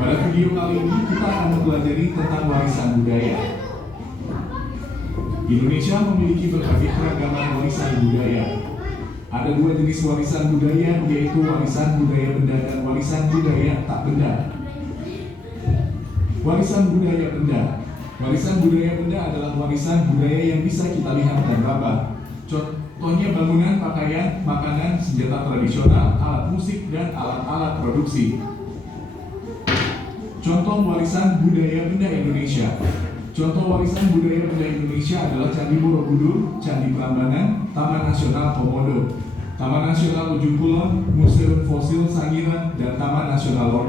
Pada video kali ini kita akan mempelajari tentang warisan budaya. Indonesia memiliki berbagai keragaman warisan budaya. Ada dua jenis warisan budaya, yaitu warisan budaya benda dan warisan budaya tak benda. Warisan budaya benda. Warisan budaya benda adalah warisan budaya yang bisa kita lihat dan raba. Contohnya bangunan, pakaian, makanan, senjata tradisional, alat musik, dan alat-alat produksi. Contoh warisan budaya benda Indonesia. Contoh warisan budaya benda Indonesia adalah Candi Borobudur, Candi Prambanan, Taman Nasional Komodo, Taman Nasional Ujung Kulon, Museum Fosil Sangiran, dan Taman Nasional Lor.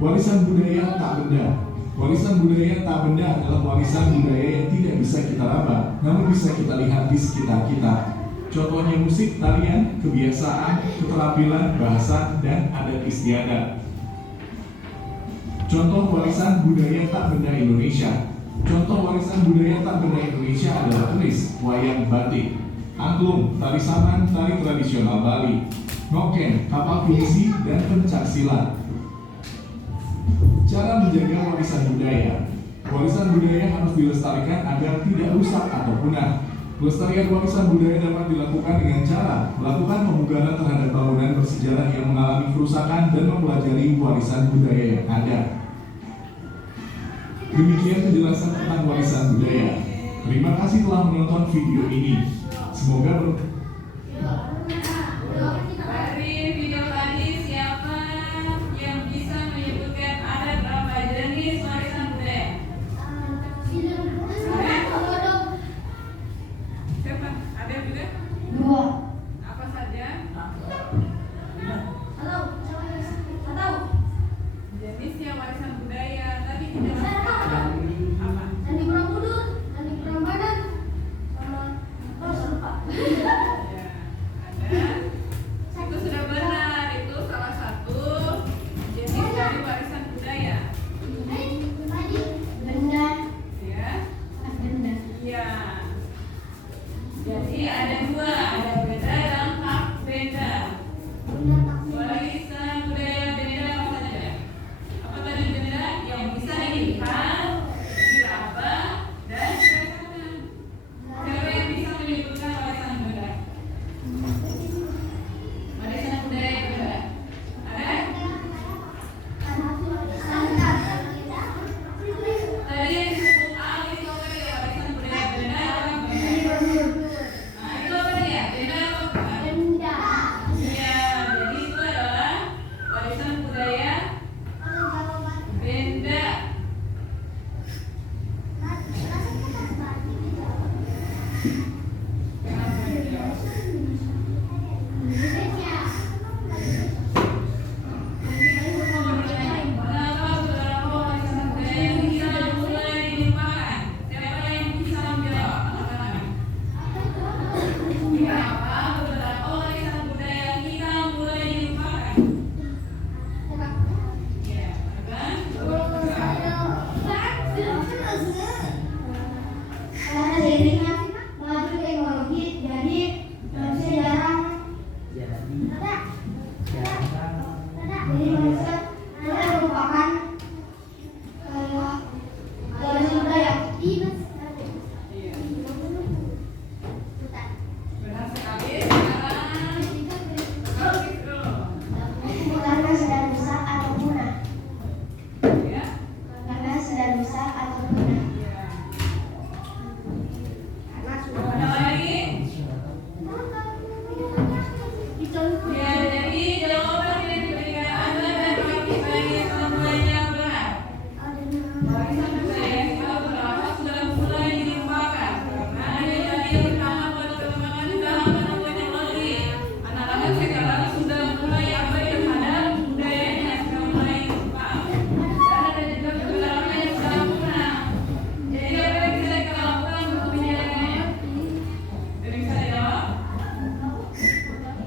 Warisan budaya tak benda. Warisan budaya tak benda adalah warisan budaya yang tidak bisa kita raba, namun bisa kita lihat di sekitar kita. Contohnya musik, tarian, kebiasaan, keterampilan, bahasa, dan adat istiadat. Contoh warisan budaya tak benda Indonesia. Contoh warisan budaya tak benda Indonesia adalah keris, wayang batik, angklung, tari saman, tari tradisional Bali, ngoken, kapal pinisi, dan pencak silat. Cara menjaga warisan budaya. Warisan budaya harus dilestarikan agar tidak rusak atau punah. Pelestarian warisan budaya dapat dilakukan dengan cara melakukan pemugaran terhadap bangunan bersejarah yang mengalami kerusakan dan mempelajari warisan budaya yang ada. Demikian penjelasan tentang warisan budaya. Terima kasih telah menonton video ini. Semoga Dari video tadi siapa yang bisa menyebutkan ada berapa jenis warisan budaya? Siapa? Ada juga? Dua. Apa saja? Jenisnya warisan budaya tadi kita apa? Candi Borobudur, Candi Prambanan, sama lupa. Ya, ada. Itu sudah benar. Itu salah satu jenis dari warisan budaya. Benda. Ya. Benda. Iya. Jadi ada dua, ada benda dan tak benda. Warisan budaya benda apa saja? Apa tadi benda yang bisa dilihat, diraba, dan dirasakan. Siapa yang bisa menyebutkan warisan benda? Warisan budaya benda. Ada? Tadi yang disebut Ali itu apa dia? Warisan budaya benda apa benda? Nah, itu apa dia? Benda apa bukan? Iya, jadi itu adalah warisan budaya benda. Kenapa beberapa warisan budaya yang hilang mulai dilupakan? Siapa yang bisa menjawab? Anak-anak. Kenapa beberapa warisan budaya yang hilang mulai dilupakan? Ya, kan? Karena seiringnya maju teknologi, jadi manusia jarang. Jadi manusia mulai merupakan warisan budaya. Iya. Benar sekali. Sekarang logis dulu. Karena sedang rusak atau punah. Ya. Karena sedang rusak atau punah. Iya. Ada lagi? Ya, jadi jawaban yang diberikan Anda dan bagi saya semuanya benar. Warisan budaya kita beberapa sudah mulai dilupakan karena ada tadi yang pertama perkembangan zaman teknologi. Anak-anak sekarang sudah mulai abai terhadap budayanya, sudah mulai lupa. Dan ada juga beberapa yang sudah punah. Jadi apa yang bisa kita lakukan untuk menjaganya? Ada yang bisa dijawab?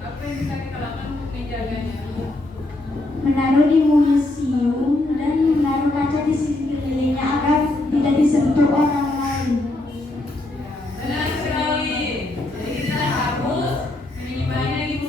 Apa yang bisa kita lakukan untuk menjaganya? Menaruh di museum dan menaruh kaca di sekelilingnya agar tidak disentuh orang lain. Benar sekali. Jadi kita harus menyimpannya di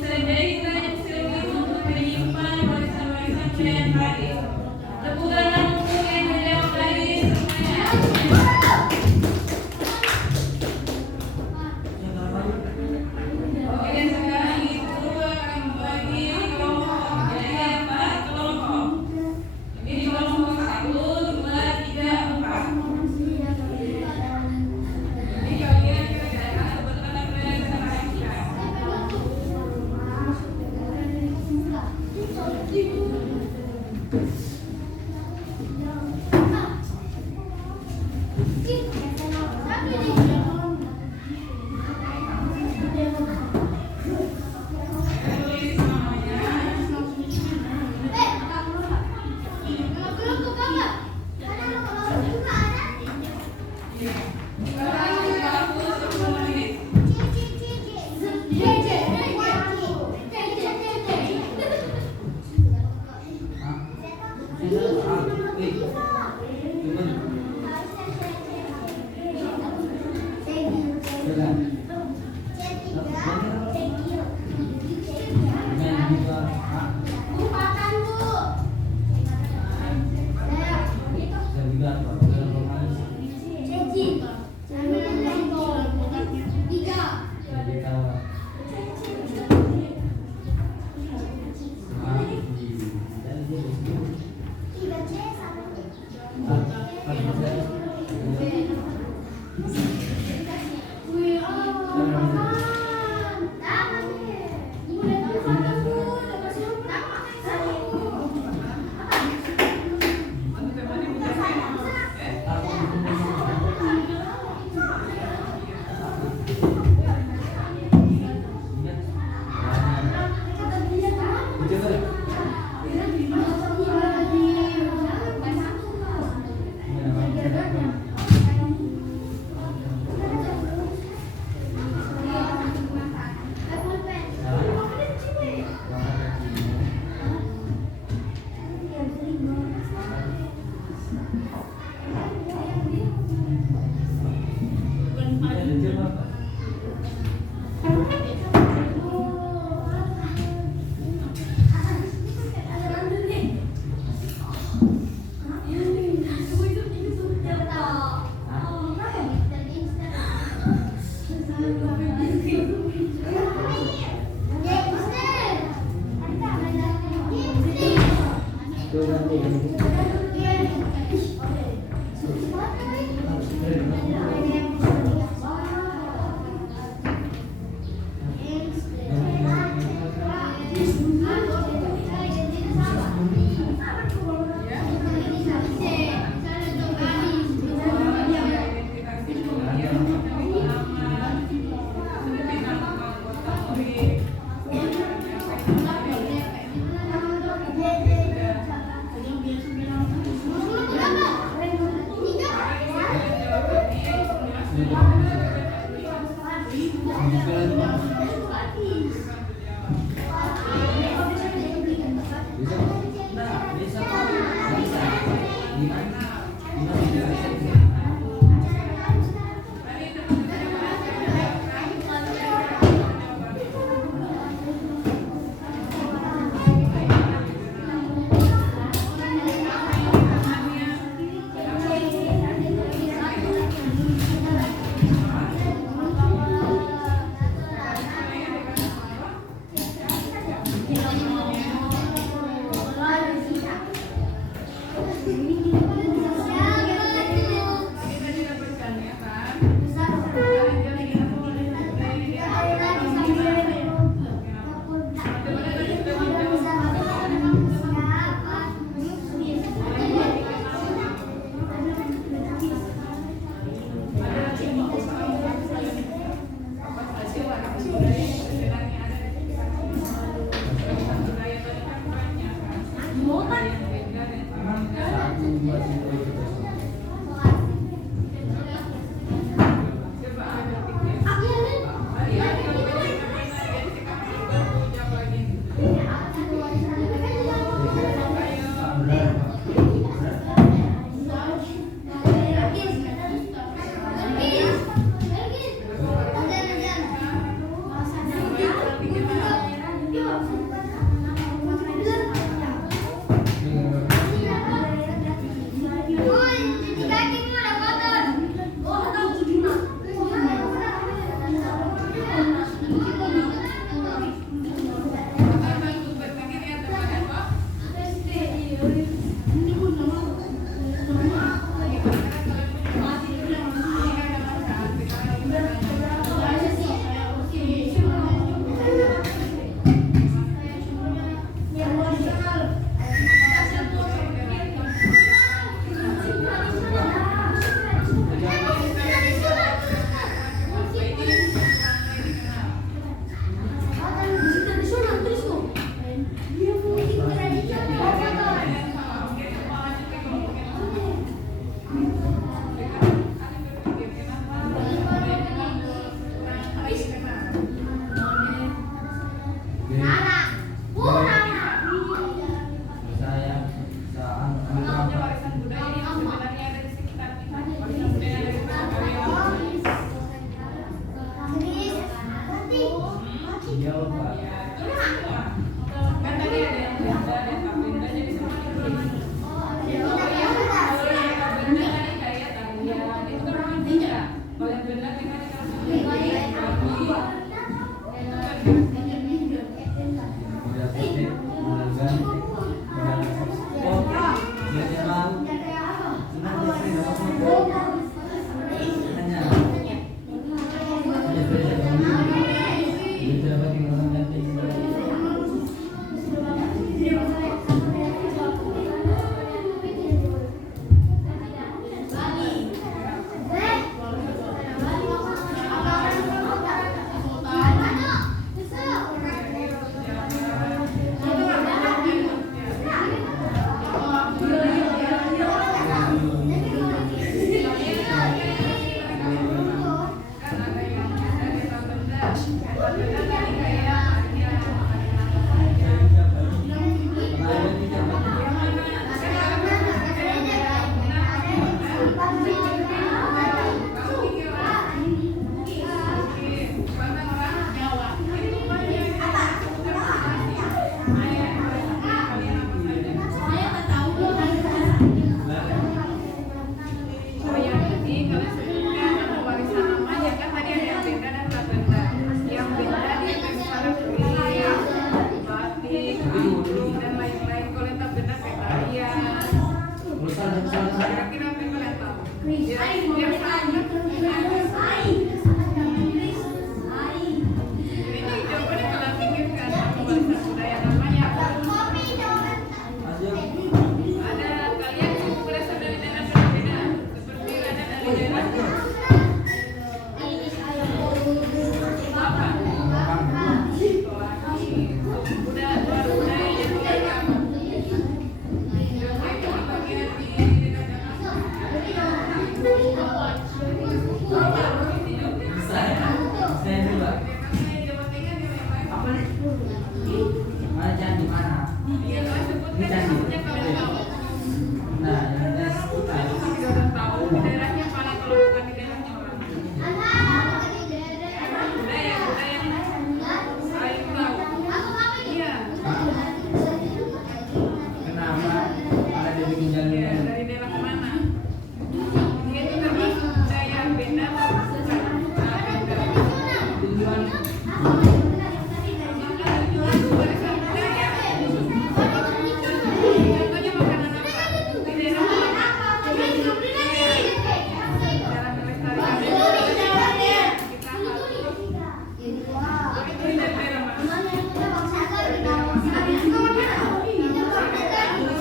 dan lain-lain. Kalau yang tak benar kayak tadi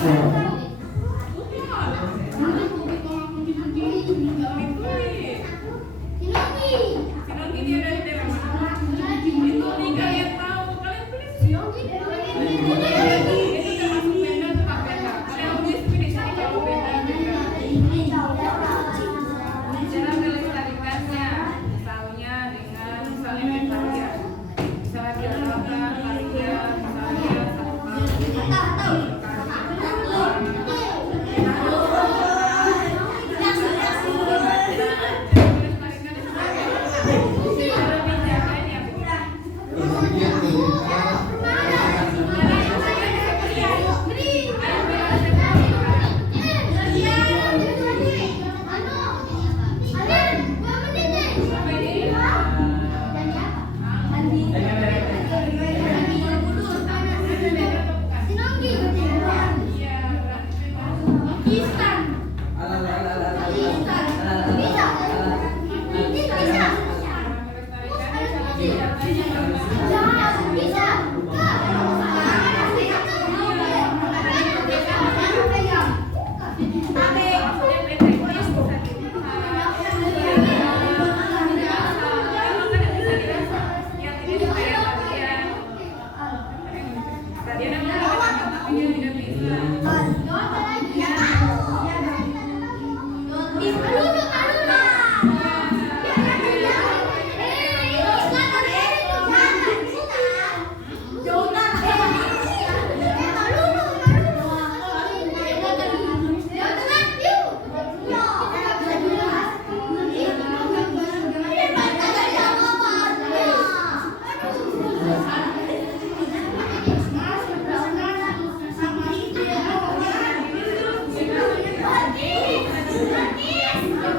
Sinonggi dia dari daerah mana? Itu Nika yang tahu. Kalian pilih Sinonggi. Itu termasuk benda atau tak benda? Kalian tulis pilih sini kalau benda juga. Cara melestarikannya, misalnya dengan misalnya berkarya, misalnya diadakan karya, misalnya satu Yes.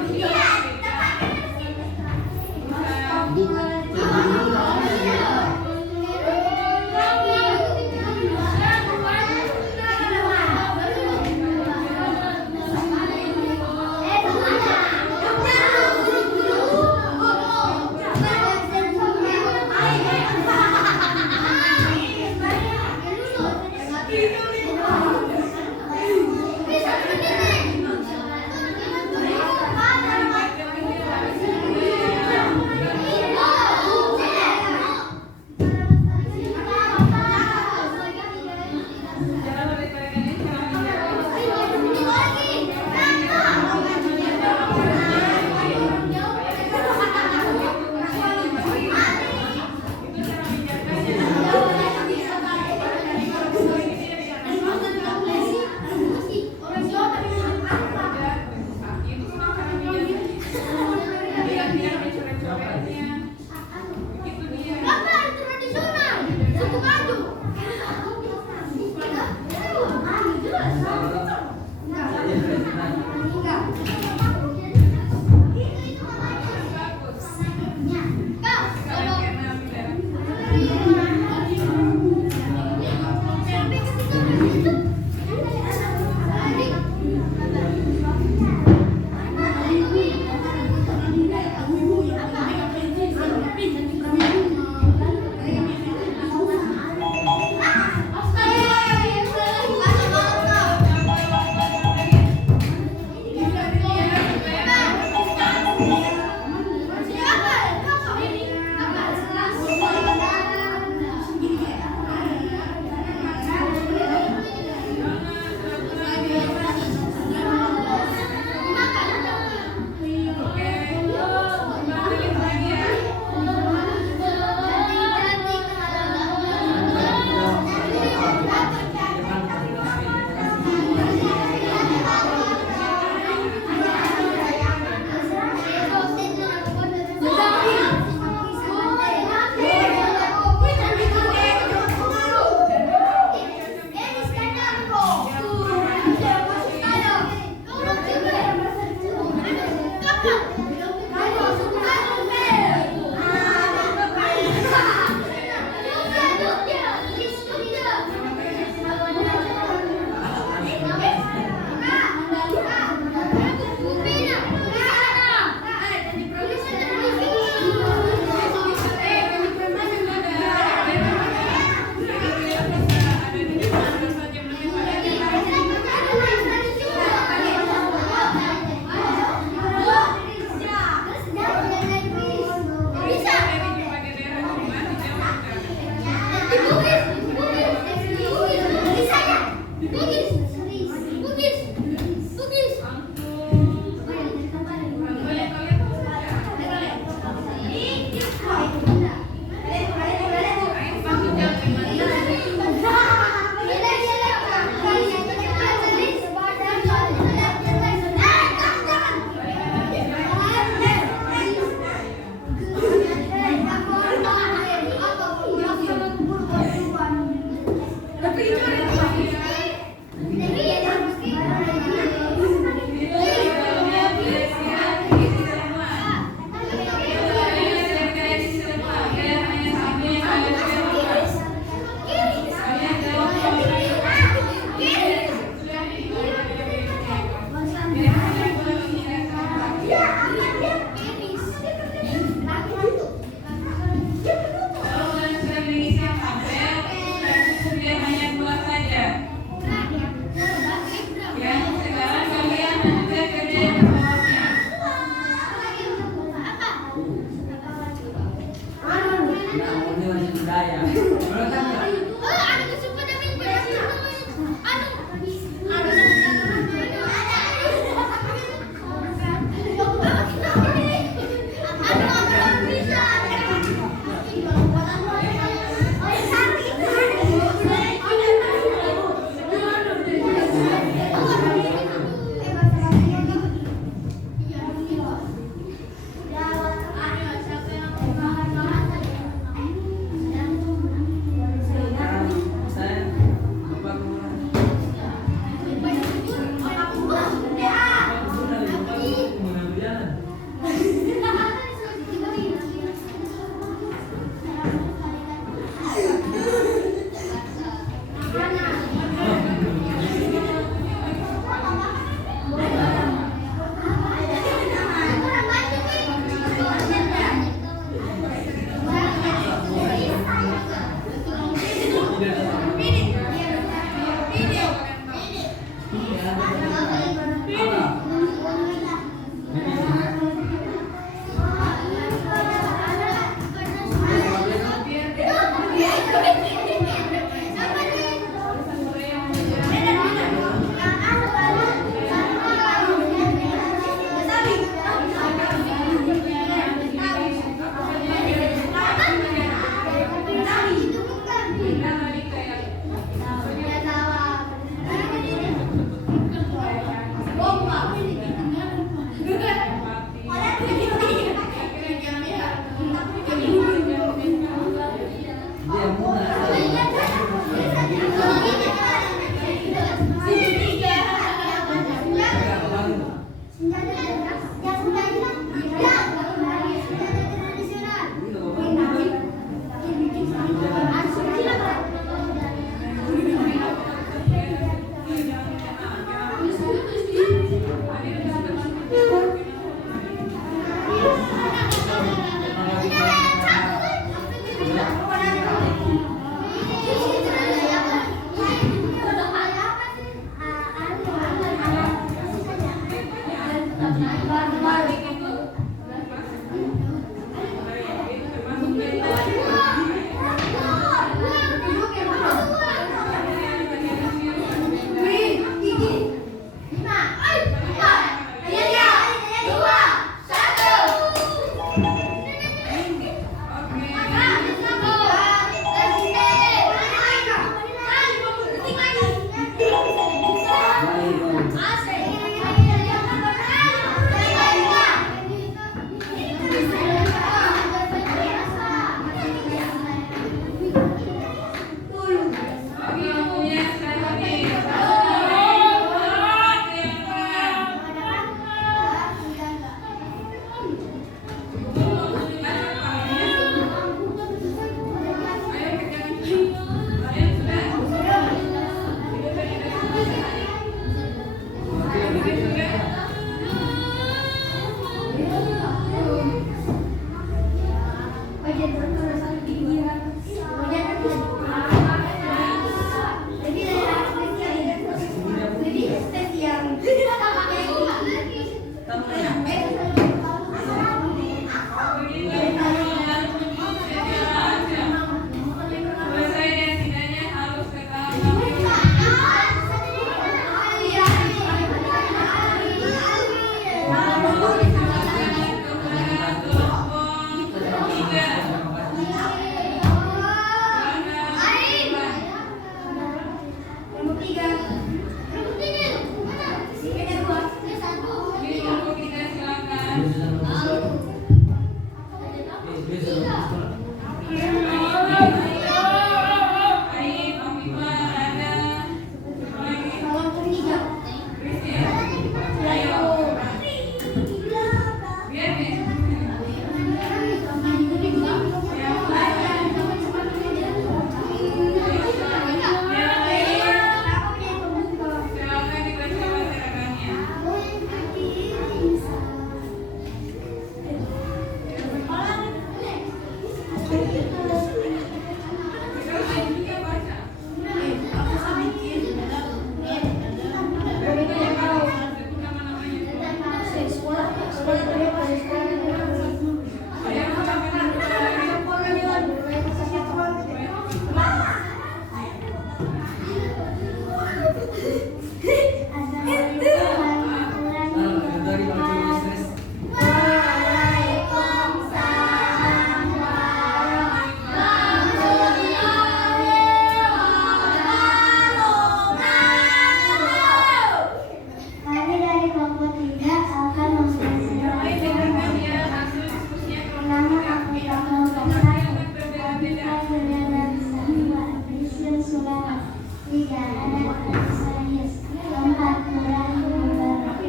sejarah dan sains. 4. Nurani Mubarak.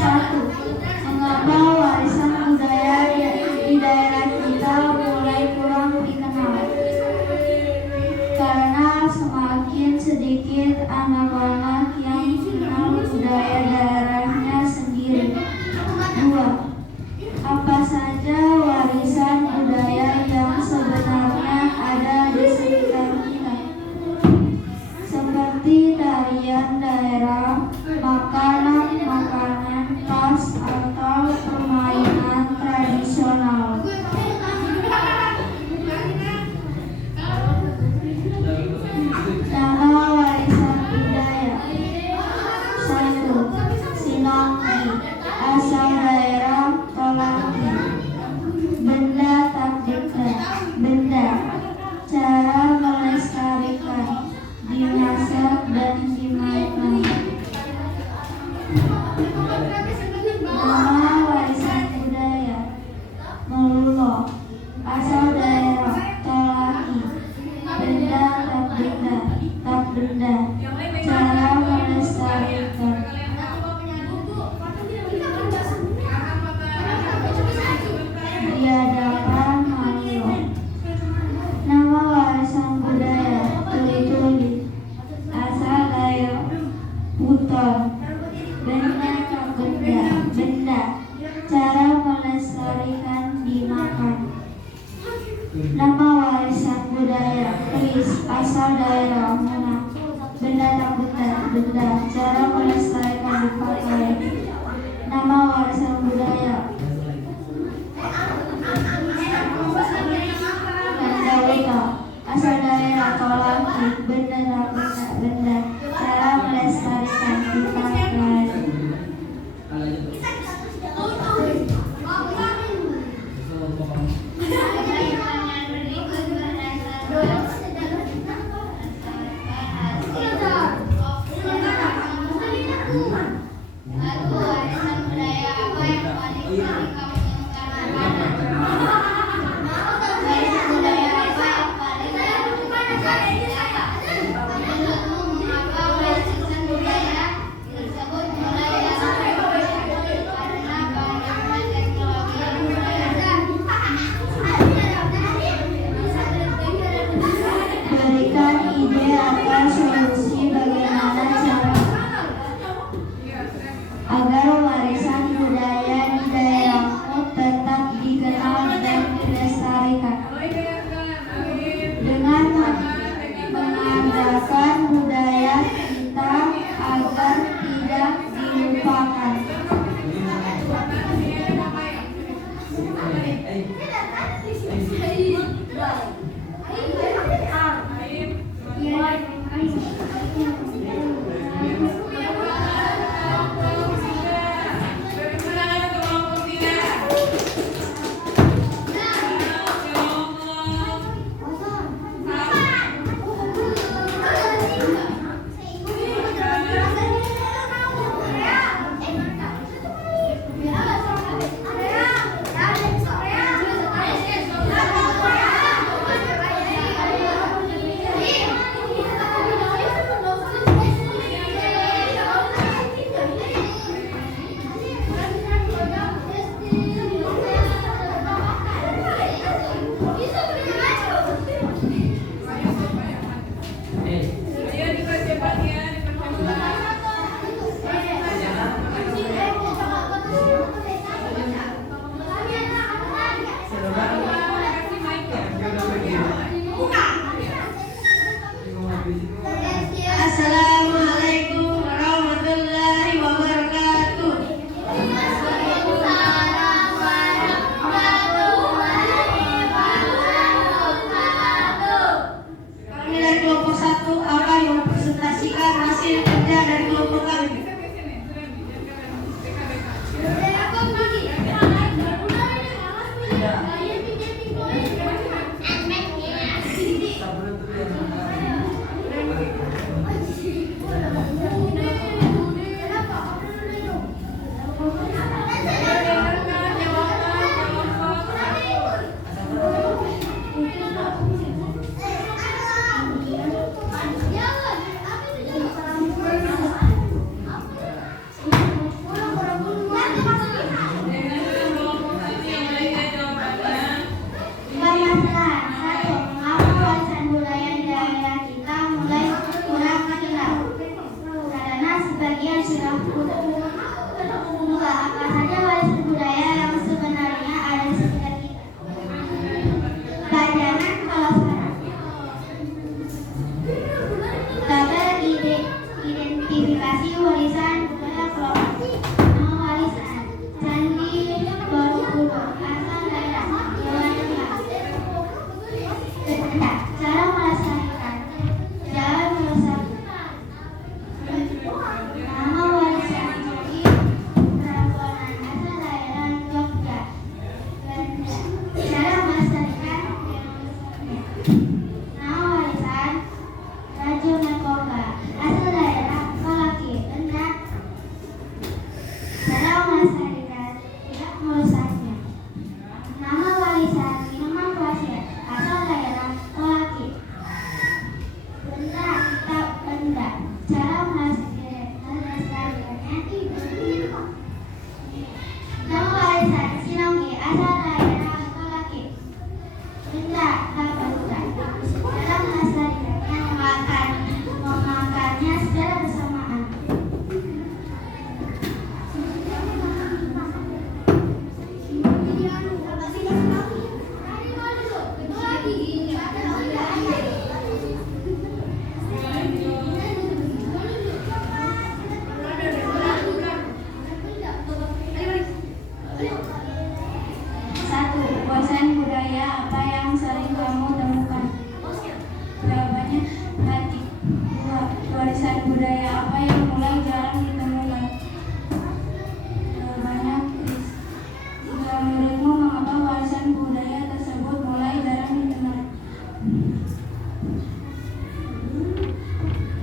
Satu, mengapa warisan budaya di daerah kita mulai kurang dikenal? Karena semakin sedikit anak-anak yang mengenal budaya daerahnya sendiri. 2. Apa saja warisan budaya yang sebenarnya ada di sekitar kita? Seperti tarian daerah, makanan-makanan khas atau permainan tradisional. Nama warisan budaya. 1. Sinonggi, asal daerah Tolaki. Benda tak benda, cara melestarikan, dimasak dan dimakan. Nama warisan budaya. Melulo, asal daerah Tolaki. Benda tak benda, cara melestarikan. Biadaban Malio. Nama warisan budaya. Tuli-tuli, asal daerah Buton. Benda tak benda, cara melestarikan, dimakan. Nama warisan budaya. Keris, asal daerah Muna. Benda tak benda, cara melestarikan, dipakai. Nama warisan budaya. Mandalika, asal daerah Tolaki. Benda tak benda, cara melestarikan, dipakai. Satu, warisan budaya apa yang sering kamu temukan? Jawabannya batik. Dua, warisan budaya apa yang mulai jarang ditemukan? Jawabannya keris. Tiga, menurutmu mengapa warisan budaya tersebut mulai jarang ditemukan?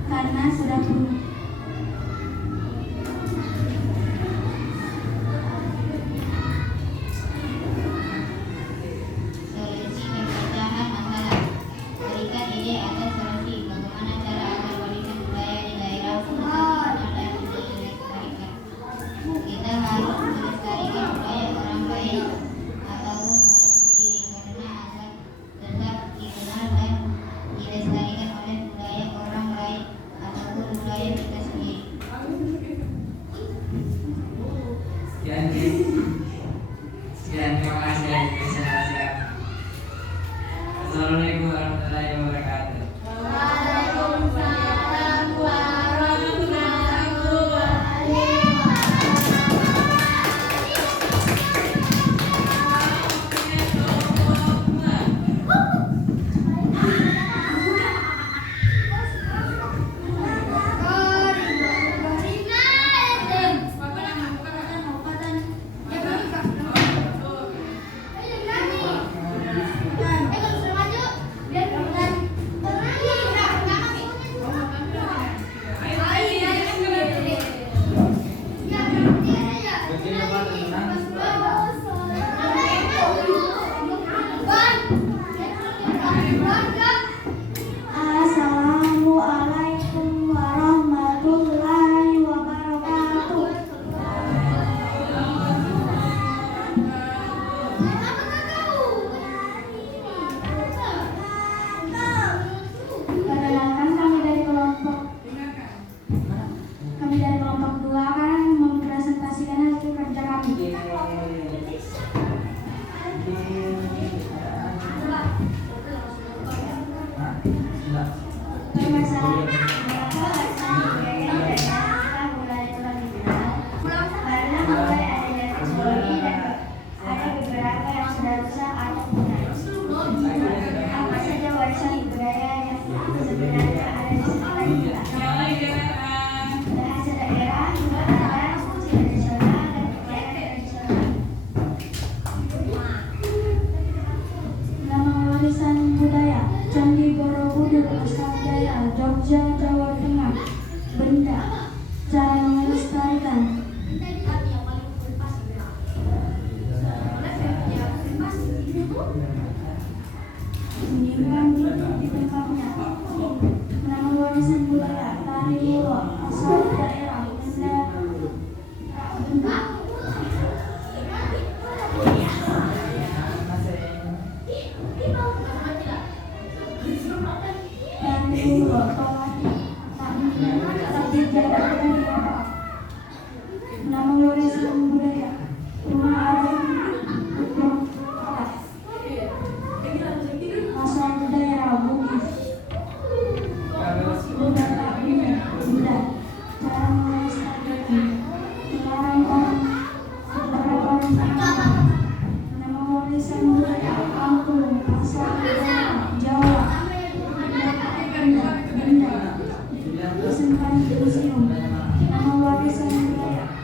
Karena sudah punah. Solusi perpecahan masalah. Berikan ide atas solusi bagaimana cara agar warisan budaya di daerah tetap dikenal dan dilestarikan. Kita harus melestarikan budaya orang baik ataupun budaya sendiri karena agar tetap dikenal dan dilestarikan oleh budaya orang baik ataupun budaya kita sendiri. Sekian, terima kasih atas perhatian. Assalamualaikum warahmatullahi wabarakatuh. Waalaikumsalam warahmatullahi Assalamualaikum warahmatullahi wabarakatuh. Perkenalkan kami dari kelompok 2 akan mempresentasikan hasil kerja kami. Karena mulai adanya teknologi dan ada beberapa yang sudah rusak atau punah. Apa saja warisan budaya yang sebenarnya ada di sekitar kita? Bahasa daerah, juga tarian, musik tradisional, dan pakaian tradisional. Nama warisan budaya Candi Borobudur, Nusantara, Jogja, Jawa Tengah. Benda. Cara melestarikan. Menyimpan di tempatnya. Nama warisan budaya tari Lulo, asal daerah Benda. Tari Lulo, Tolaki, tak dijaga dengan bapak. Nama warisan budaya rumah adat asal daerah Bugis. Budaya ini benda. Cara melestarikan. Sekarang orang nama warisan budaya Kampung asal daerah Jawa. Benda disimpan di museum. Nama warisan budaya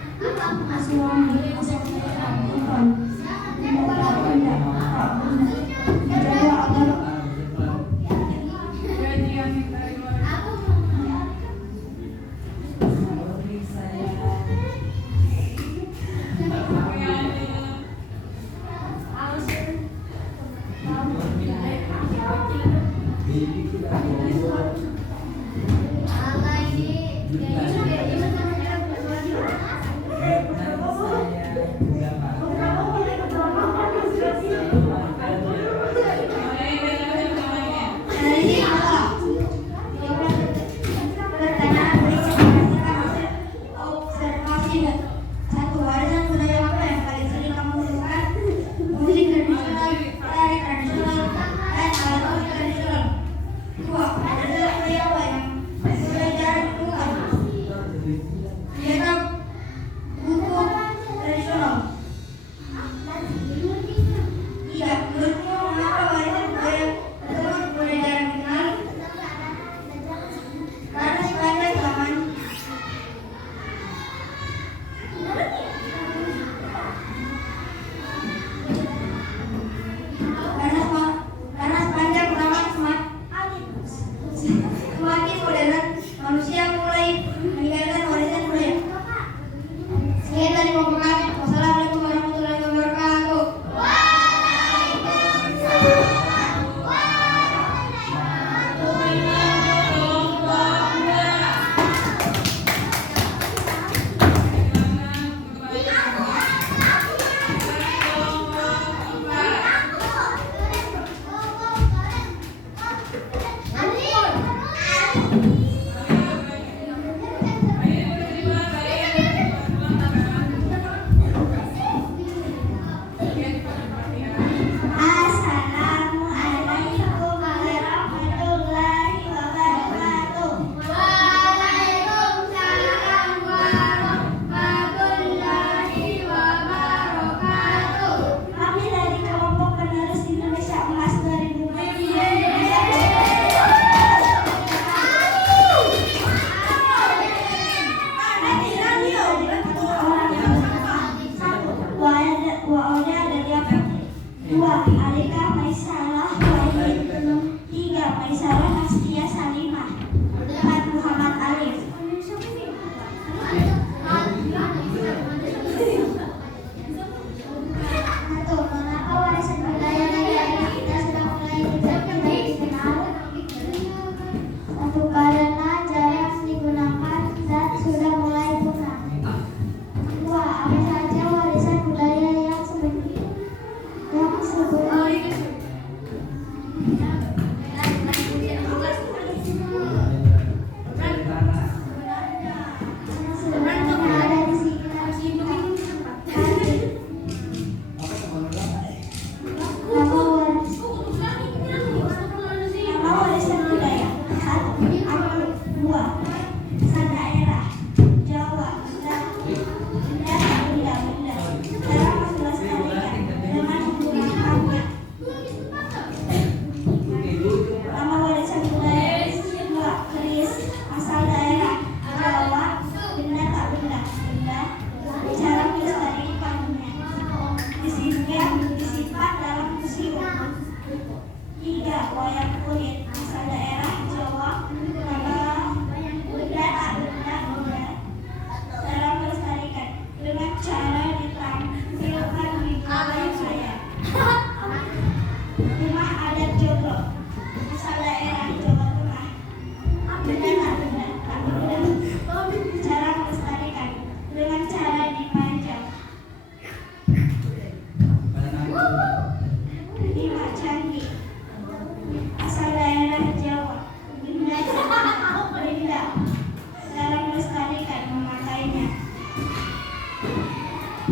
Aswani asal daerah Buton. Benda tak benda. Jawa agar Alika Maisalah Wahid. 3. Maisalah Astia Salimah. 4. Muhammad Alif. 1. Mengapa warisan budaya negara kita sudah mulai tidak dikenal? 1. Karena jarang digunakan dan sudah mulai punah. 2. Apa saja warisan budaya yang sebelum ada di sekitar kita? Nama warisan budaya. 1. Aktif. 2. Asal daerah Jawa. 3. Benda tak benda-benda. Cara melestarikan dengan menggunakannya. Nama warisan budaya. 2. Keris. Asal daerah Jawa. Benda tak benda-benda. Cara melestarikannya. Disimpan dalam museum. 3. Wayang kulit asal daerah Jawa. Benda tak benda-benda. Cara melestarikan dengan cara ditampilkan di dalam wayang. Rumah adat Joglo asal daerah Jawa Tengah. Benda tak benda. Cara melestarikan dengan cara dipajang. 5. Candi asal daerah Jawa. Benda tak benda. Cara melestarikan memakainya. 1.